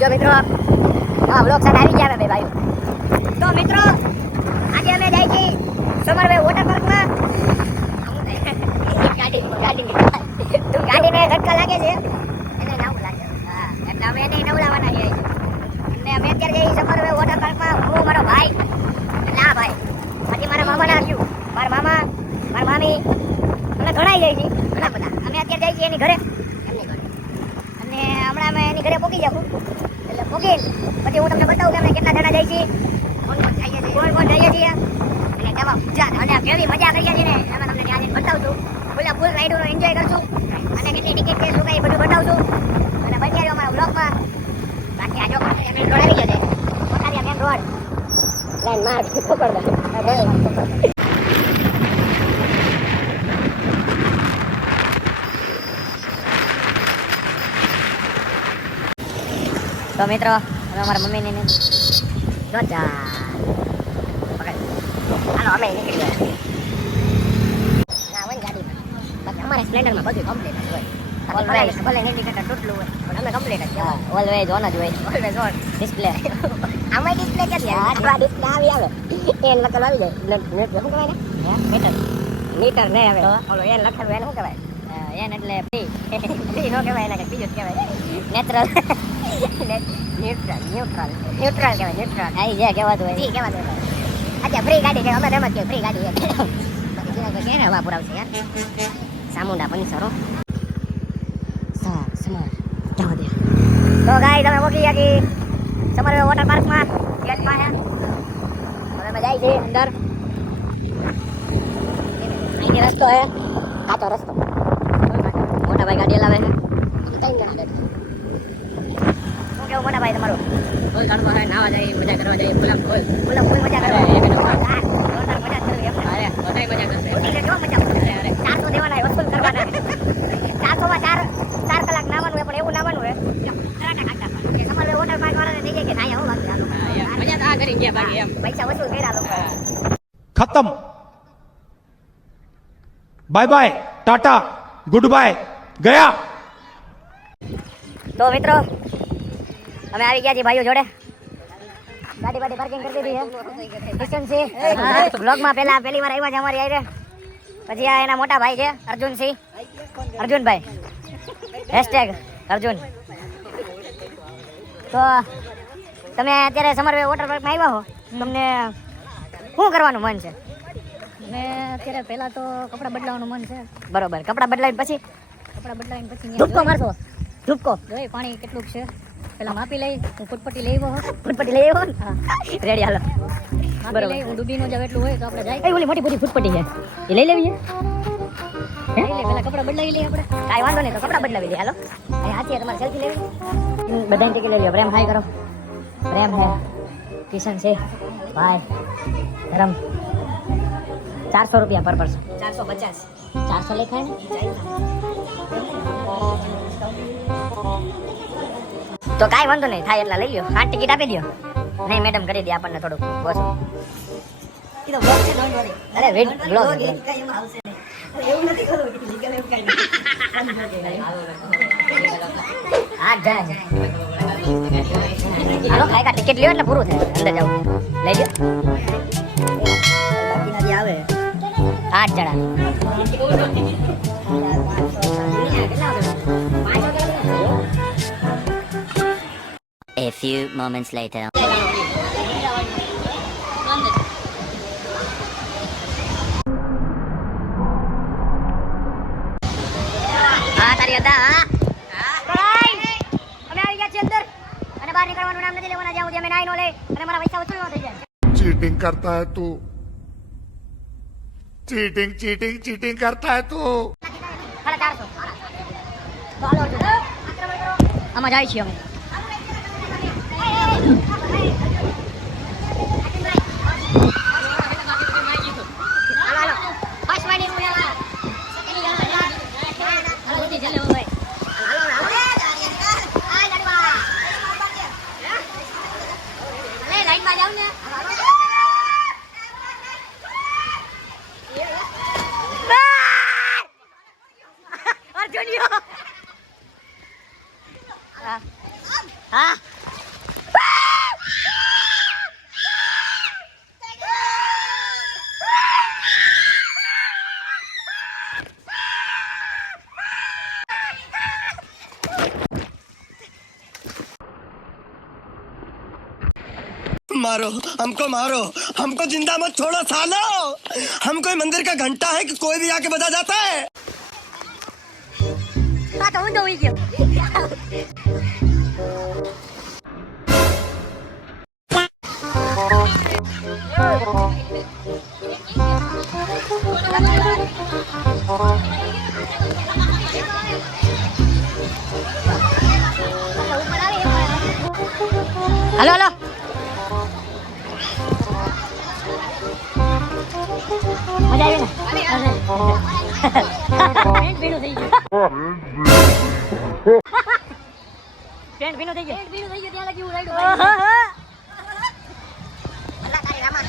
જો મિત્રો હા વ્લોગ સાથે આવી ગયા બે ભાઈઓ. તો મિત્રો આજે અમે જાય છે સમરવે વોટર પાર્કમાં. ગાડીને ધક્કા લાગે છે એને નવું લાગે. હા એટલે અમે એને નવડાવવાના છીએ અને અમે અત્યારે જઈએ સમરવે વોટર પાર્કમાં. હું મારો ભાઈ એટલે આ ભાઈ પછી મારા મામાના આવ્યું મારા મામા મારા મામી અમે ઘણા જઈએ છીએ ઘણા બધા. અમે અત્યારે જઈએ છીએ એની ઘરે એમની ઘરે અને હમણાં અમે એની ઘરે પહોંચી જાઉં એટલે પહોંચી પછી હું તમને બતાવું કે અમે કેટલા જણા જઈએ છીએ કોણ કોણ જઈએ છીએ અને તેમાં મજા અને કેવી મજા કરીએ છીએ ને અમે તમને ત્યાં જઈને બતાવશું. ફૂલ રાઈડનો એન્જોય કરશું અને કેટલી ટિકિટ છે શું કંઈ બધું બતાવશું અને બની રહ્યો અમારા બ્લોગમાં. બાકી આ જો અમે રોડ આવી જશે પોતાની મેન રોડ લાઈન માર પકડ તો મિત્રો હવે અમારા મમ્મીને જો જા પકડ હાલો અમે નીકળી ગયા. ના હોય ગાડીમાં બાકી અમારે સ્પ્લેન્ડરમાં બધું કમ્પ્લીટ હોય. ઓલવેઝ ભલે ઇન્ડિકેટર તૂટલું હોય પણ અમે કમ્પ્લીટ જ છે. ઓલવેઝ ઓન જ હોય. ઓલવેઝ ઓન ડિસ્પ્લે આમાં ડિસ્પ્લે ક્યાંથી આવે? આ ડિસ્પ્લે આવી આવે એન લખેલું આવી જાય. નેટ શું કહેવાય ને મીટર મીટર ને હવે ઓલો એન લખેલું એને શું કહેવાય? એન એટલે ફ્રી ફ્રી નો કહેવાય એને કંઈક બીજું જ કહેવાય નેચરલ ન્યુટ્રલ કહેવાય ન્યુટ્રલ. હા જે કહેવાતું હોય જી કહેવાતું હોય. અચ્છા ફ્રી ગાડી કે અમે રમત કે ફ્રી ગાડી બાકી જેના કોઈ ક્યારે હવા પુરાવશે યાર સામુંડા પંચરો સમર જાવ દે. તો ગાઈ તમે પહોંચી ગયા કે સમરવે વોટર પાર્કમાં ગેટમાં હે હવે અમે જાય છે અંદર. અહીંથી રસ્તો હે કાચો રસ્તો મોટા ભાઈ ગાડી હલાવે છે. 3 જણા બેઠા. શું કેવું મોટા ભાઈ તમારું? ફૂલ કાઢવા હે નાવા જાય મજા કરવા જાય ફૂલ મજા કરવા એક નંબર જોરદાર મજા કરવી એમ. અરે બધાય મજા કરશે એટલે જો મજા અરે 400 દેવાના વસૂલ કરવાના 400 માં 4 કલાક નાવાનું હોય પણ એવું નાવાનું હોય સમરવે વોટર પાર્ક વાળાને થઈ જાય કે ના હું વાંધો મજા તો આ કરી ગયા બાકી એમ પૈસા વસૂલ કર્યા લોકો. खत्म bye bye tata goodbye गया. તો મિત્રો અમે આવી ગયા છીએ ભાઈઓ જોડે. ગાડી પાર્કિંગ કરી દીધી છે કિશનસિંહ બ્લોગમાં પહેલી વાર આવ્યા છે અમારી આરે. પછી આ એના મોટા ભાઈ છે અર્જુનભાઈ #અર્જુન. તો તમે અત્યારે સમરવે વોટર પાર્કમાં આવ્યા હો તમને શું કરવાનું મન છે? મેં અત્યારે પહેલા તો કપડાં બદલાવાનું મન છે. બરોબર કપડાં બદલાવીને પછી ધૂપકો મારશો? ધૂપકો જોઈ પાણી કેટલું છે પેલા માપી લઈ હું ફૂટપટ્ટી લઈ આવ્યો ફૂટપટ્ટી લઈ આવ્યો ને રેડી હાલો માપી લઈ હું ડૂબી નો જાવ એટલું હોય તો આપણે જાય. એ ઓલી મોટી ફૂટપટ્ટી છે એ લઈ લેવી છે લઈ લે પેલા કપડાં બદલાવી લઈએ આપણે. કાંઈ વાંધો નહીં તો કપડાં બદલાવી દે હાલો. અહીં હાથી તમારે સેલ્ફી લેવી બધાની ટિકિટ લઈ લો. પ્રેમ હાય કરો. પ્રેમ હે કિશન છે ભાઈ ધરમ 400 રૂપિયા પર પર્સન 450 લખાય ને તો કાંઈ વાંધો નહીં થાય એટલા લઈ લો. 8 ટિકિટ આપી દો. નહીં મેડમ કરી દે આપણને થોડુંક બોસ. એ તો બ્લોગ છે ડોન્ટ વરી. અરે વેટ બ્લોગ એવું નથી ખરું લીગલ એમ કાઈ આ જાય હાલો ખાઈ ટિકિટ લ્યો એટલે પૂરું થાય. અંદર જાવ લઈ લ્યો બાકીના જે આવે 8 જણા. A few moments later. હા તારી હતા હા ભાઈ અમે આવી ગયા છીએ અંદર અને બહાર નીકળવાનું નામ નથી લેવાના. જ્યાં સુધી અમે નાઈ નો લે અને મારા પૈસા વસૂલ ન થઈ જાય. चीटिंग करता है तू चीटिंग करता है तू. 450 આમાં જાય છીએ અમે. હા मारो हमको जिंदा मत छोड़ो सालो। हम कोई मंदिर का घंटा है कि कोई भी आके बजा जाता है। આ તો ઊંધો ઉઈ ગયો. હાલો હાલો મજા આવી ને પેન્ટ ભીનું થઈ ગયું. પેન્ટ ભીનું થઈ ગયું પેન્ટ ભીનું થઈ ગયું ત્યાં લગી હું રાઈડું. અલ્લાહ તારી રામા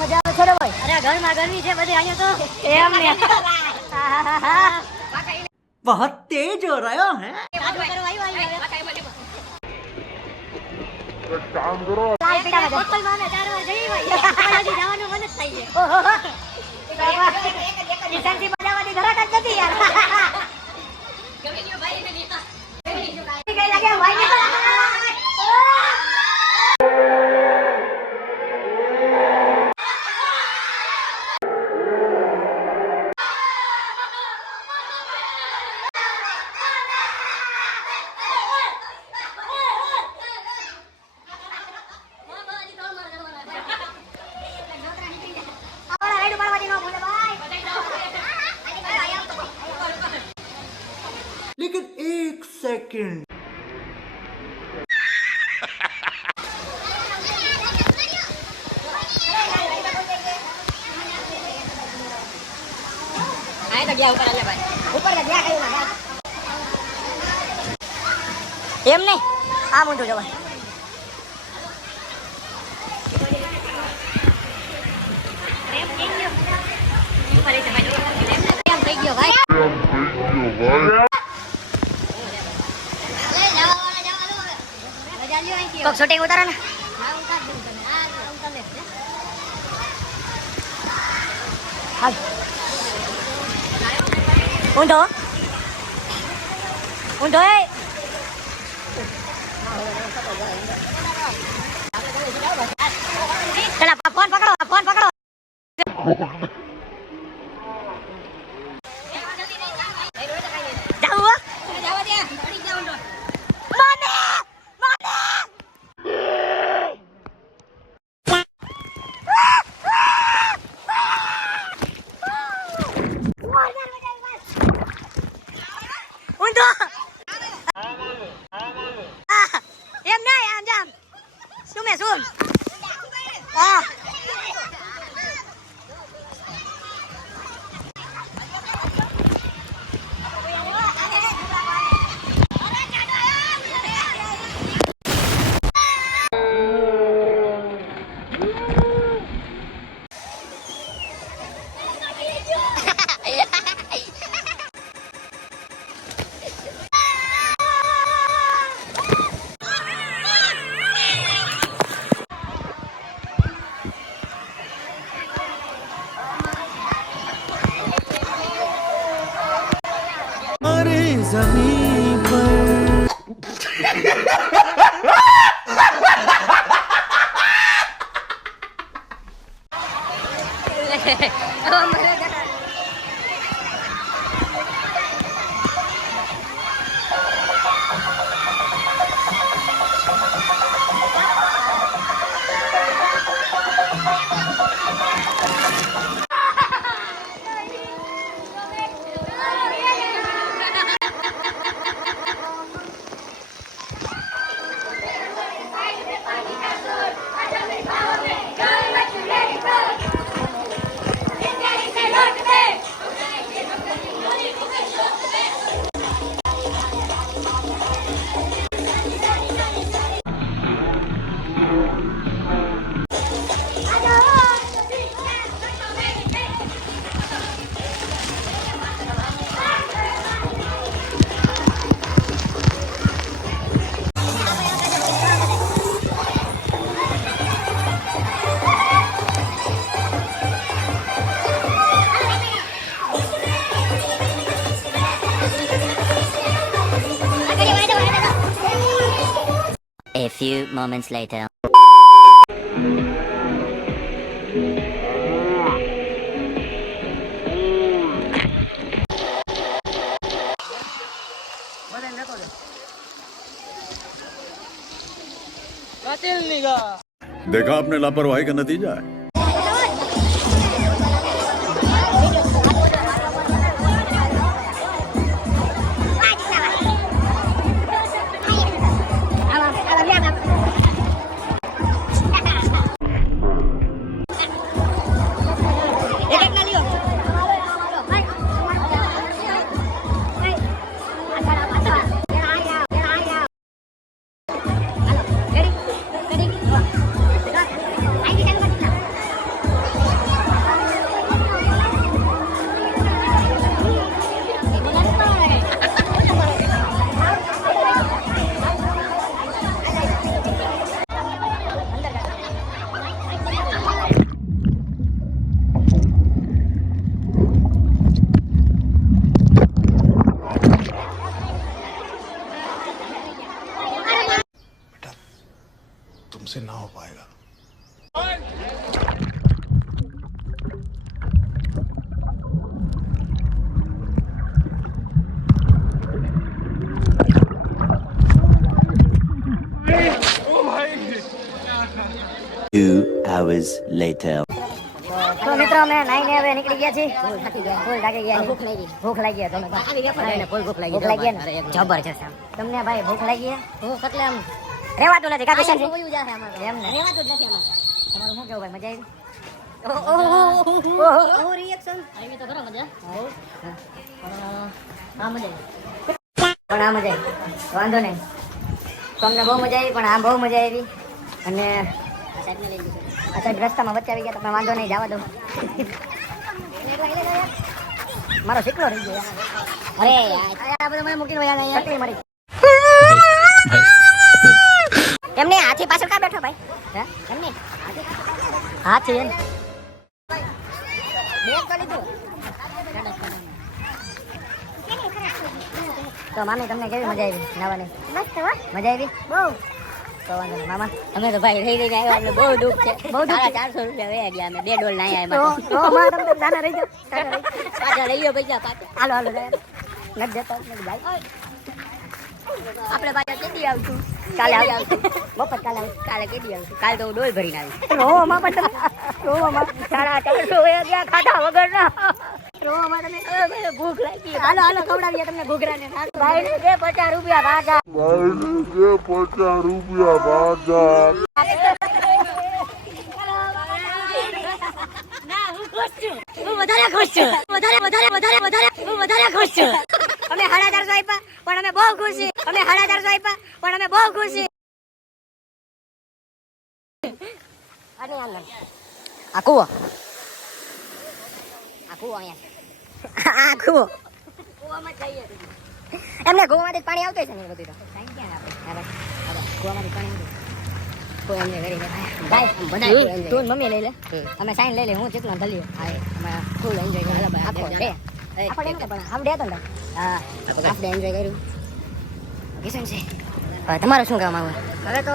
મજા આવે છે રે ભાઈ. અરે ઘરમાં ગરમી છે બધી અહીંયા તો એમ ને बहुत तेज हो रहा है। કાઢો કરવા આવ્યો લાલ પીડા માં હોટલમાં અમે 4 વાર જઈ ભાઈ હજી જવાનું મન જ થાય છે. કિશનથી બજાવવાની ધરાટ જ નથી યાર કઈ લાગે ભાઈ लेकिन एक सेकंड આય તો ગયા ઉપર લે ભાઈ ઉપર કે ગયા કયું ના એમ નહીં આ ઊંધું જવાય કેમ થઈ ગયો ભાઈ. મજા લ્યો અહીંથી. કોક શૂટિંગ ઉતારો ને હા ઉતાર દઉં તને. હા ઉતાર લે. હાલ ઊંધો ઊંધો એ ચલા ફોન પકડો ફોન પકડો જાવ હો જવા દે. પડી જાવ ઊંધો. મને ઊંધો એમ નહીં આમ જામ શું મેં શું હા अरे जमीन पर few moments later. देखा आपने लापरवाही का नतीजा है. तुमसे ना हो पाएगा. Two hours later. તો મિત્રો અમે નાઈને હવે નીકળી ગયા છીએ. ફૂલ થાકી ગયા. ભૂખ લાગી ગઈ. ફૂલ ભૂખ લાગી ને જબરજસ્ત. તમને ભાઈ ભૂખ લાગી? ભૂખ એટલે આમ રેવાતું નથી. કાપી છે એમ ને રેવાતું જ નથી. તમારું શું કેવું ભાઈ? મજા આવી? ઓહો રિએક્શન આવી તો કરો મજા. હા મજા આવી. પણ આ મજા આવી. વાંધો નહીં. તમને બહુ મજા આવી. પણ આ બહુ મજા આવી. અને આ સાહેબ રસ્તામાં વચ્ચે આવી ગયા તો વાંધો નહીં, જવા દો. મારો શીકલો રહી ગયો. અરે આ બધું મને મૂકીને વયા ગયા. તકલીફ મરી. એમને હાથી પાછળ કા બેઠો ભાઈ? હે એમને હાથી એમ બેગ તો લીધું. તો મામી તમને કેવી મજા આવી નાવાની? મસ્ત હો. મજા આવી બહુ. તો વાંધો નહીં મામા. અમે તો ભાઈ રહી રહીને આવ્યા એટલે બહુ દુઃખ છે. બહુ દુઃખ. 400 રૂપિયા વયા ગયા. અમે 2 ડોલ ના આવ્યા. તો માં તમને નાના રહી જાવ. પાછા લઈ ગયો પૈસા પાછા. હાલો હાલો નથી જતો ભાઈ. આપણે પાછા કેદી આવશું? કાલે આવશું. મફત કાલે આવશું. કાલે કેદી આવશું? કાલે તો હું ડોલ ભરીને આવીશ. રોવામાં પણ રોવામાં 450 વયા ગયા ખાધા વગર ના. રોવામાં તમે ભૂખ લાગી. હાલો હાલો ખવડાવીએ તમને ઘૂઘરા ને. ભાઈ ને જે 50 રૂપિયા ભાગા. હું વધારે ખુશ છું. વધારે ખુશ છું. અમે 450 આપ્યા પણ અમે બહુ ખુશ છીએ. અમે 450 આપ્યા પણ અમે બહુ ખુશ છીએ. અને આ કૂવો અહીંયા. આ કૂવો કૂવામાં જઈએ. એમને કૂવામાંથી પાણી આવતું છે ને બધું તો કૂવામાંથી પાણી આવતું. તું મમ્મી લઈ લે. અમે સાઈન લઈ લે. હું ચેતના ધલ્યો. અમે ફૂલ એન્જોય કર્યું. આપણે એન્જોય કર્યું. કિશન છે તમારું શું કામ આવે? હવે તો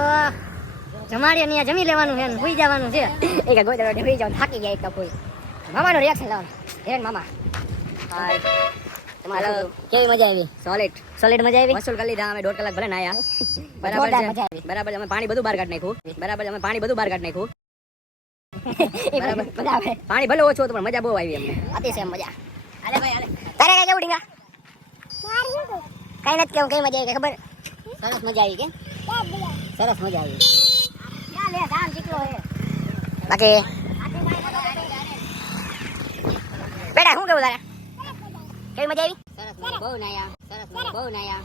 જમાડીએ ત્યાં જમી લેવાનું છે ને સુઈ જવાનું છે. એક ગોદડો સુઈ જાવ. થાકી ગયા એક કોઈ. મામાનું રિએક્શન લાવવાનું. હેડ મામા હાય. તમારે કેવી મજા આવી? સોલિડ મજા આવી. વસૂલ કરી લીધા અમે. 1.5 કલાક ભલે નાયા. બરાબર છે. બરાબર અમે પાણી બધું બહાર કાઢી નાખ્યું. બરાબર પાણી ભલે ઓછું હતું પણ મજા બહુ આવી અમને. અતિશય મજા. હાલે ભાઈ હાલે. તારે કઈ કેવું ડીંગા? કઈ નથી કેવું. કઈ મજા આવી ખબર? સરસ મજા આવી. કે સરસ મજા આવી. બાકી બેટા શું કેવું તારે? કેવી મજા આવી? સરસ બહુ નાયા.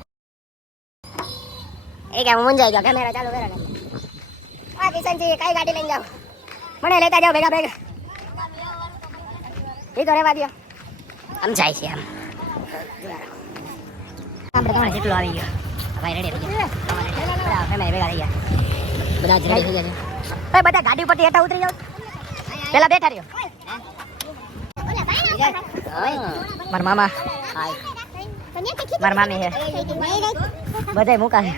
એ કે હું મંજાઈ ગયો. કેમેરા ચાલુ કરે ને. આ કિશનજી કઈ ગાડી લઈને જાવ? મને લેતા જાઓ ભેગા. એ તો રહેવા દો. આમ જાય છે આમ. આપણે તમારે જેટલો આવી ગયો ભાઈ. રેડી થઈ ગયા. ફેમિલી ભેગા થઈ ગયા. બધા જ રેડી થઈ ગયા છે. ભાઈ બધા ગાડી ઉપરથી હેઠા ઉતરી જાવ. પેલા બેઠા રહ્યો. મારા મામા હાય. મારા મામી છે. બધાય મૂકા છે.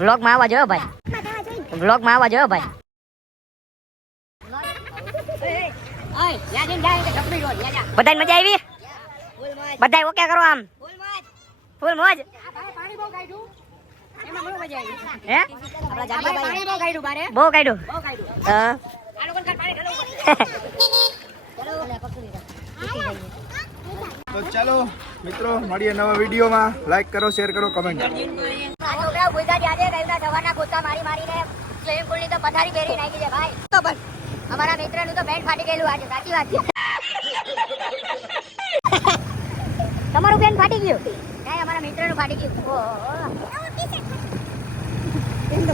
વ્લોગ માં આવવા જોયો ભાઈ, વ્લોગ માં આવવા જોયો ભાઈ. બધાને મજા આવી? બધાય ઓકે કરો આમ ફૂલ મોજ. હે બહુ કાઢ્યું. હા તો ચાલો મિત્રો મળીએ નવા વિડીયોમાં. લાઈક કરો, શેર કરો, કમેન્ટ. અમારા મિત્રનું તો પેન્ટ ફાટી ગયેલું આજે, સાચી વાત છે. તમારું પેન્ટ ફાટી ગયું? નહીં, અમારા મિત્રનું ફાટી ગયું.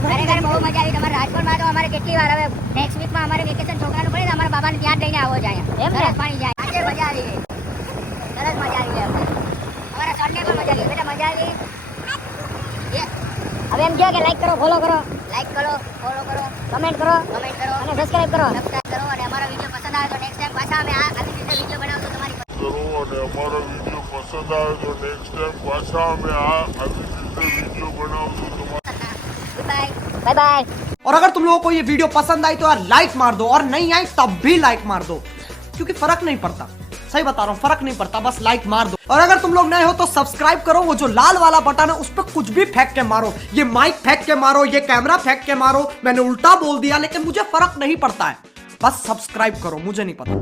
ખરેખર બહુ મજા આવી. તમારે રાજકોટમાં તો અમારે કેટલી વાર હવે નેક્સ્ટ વીકમાં અમારે વેકેશન છોકરાનું પડે તો અમારા બાબાને ત્યાં લઈને આવો જાય. સરસ પાણી જાય. આજે મજા આવી ગઈ, સરસ મજા આવી ગઈ. અમારા સનને પણ મજા આવી. બેટા મજા આવી. હવે એમ કહો કે લાઈક કરો, ફોલો કરો, લાઈક કરો, ફોલો કરો, કમેન્ટ કરો અને સબસ્ક્રાઇબ કરો. અને અમારા વિડીયો પસંદ આવે તો નેક્સ્ટ ટાઈમ પાછા અમે આવી રીતે વિડીયો બનાવશું તમારી કરો અને અમારો વિડીયો પસંદ આવે તો નેક્સ્ટ ટાઈમ પાછા અમે આવી રીતે વિડીયો બનાવશું તમારી. Bye bye bye. और अगर तुम लोगों को ये वीडियो पसंद आई तो यार लाइक मार दो, और नहीं आई तब भी लाइक मार दो, क्योंकि फर्क नहीं पड़ता. सही बता रहा हूँ, फर्क नहीं पड़ता, बस लाइक मार दो. और अगर तुम लोग नए हो तो सब्सक्राइब करो. वो जो लाल वाला बटन है उस पर कुछ भी फेंक के मारो, ये माइक फेंक के मारो, ये कैमरा फेंक के मारो. मैंने उल्टा बोल दिया लेकिन मुझे फर्क नहीं पड़ता है. बस सब्सक्राइब करो, मुझे नहीं पता.